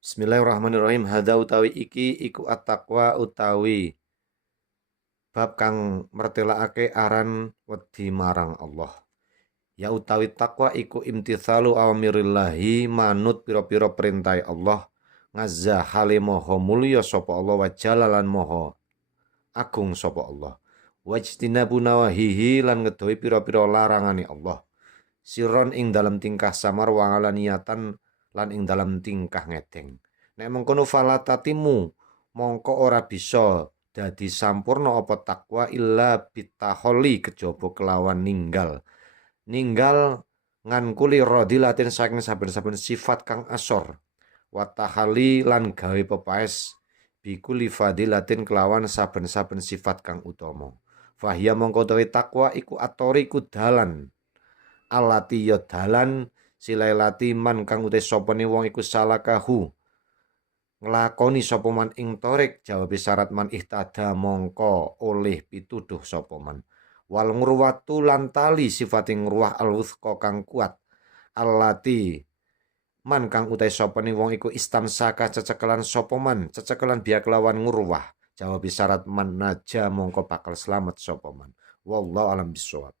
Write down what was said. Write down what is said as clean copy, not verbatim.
Bismillahirrahmanirrahim. Hadza utawi iki iku at-taqwa utawi bab kang mertelakake aran wedi marang Allah. Ya utawi takwa iku imtitsalu awamirillahi manut pira-pira perintah Allah, ngazza hale maha mulya sapa Allah wa jalalan maha agung sapa Allah. Wajtinabu nawahihi lan ngedohi pira-pira larangane Allah. Siron ing dalam tingkah samar wa alaniyatan lan ing dalam tingkah ngedeng. Nek mengkono falatatimu mongko ora bisa dadi sampurna apa takwa illa bitaholi kejaba kelawan ninggal. Ninggal ngankuli radilatin saking saben-saben sifat kang asor. Watahali lan gawe pepaes bikuli fadilatin kelawan saben-saben sifat kang utama. Fahya mongko tawi takwa iku atoriku dalan. Alati ya dalan silailati man kang uti sapane wong iku salakahu nglakoni sapa man ing torik jawab syarat man ihtada mongko oleh pituduh sapa man wal ngurwatu lan tali sifating ruah alwuthqa kang kuat alati man kang utai sapane wong iku istamsaka cecekelan sapa man cecekelan biak lawan ngurwah jawab syarat man naja mongko bakal slamet sapa man wallahu alam bisawab.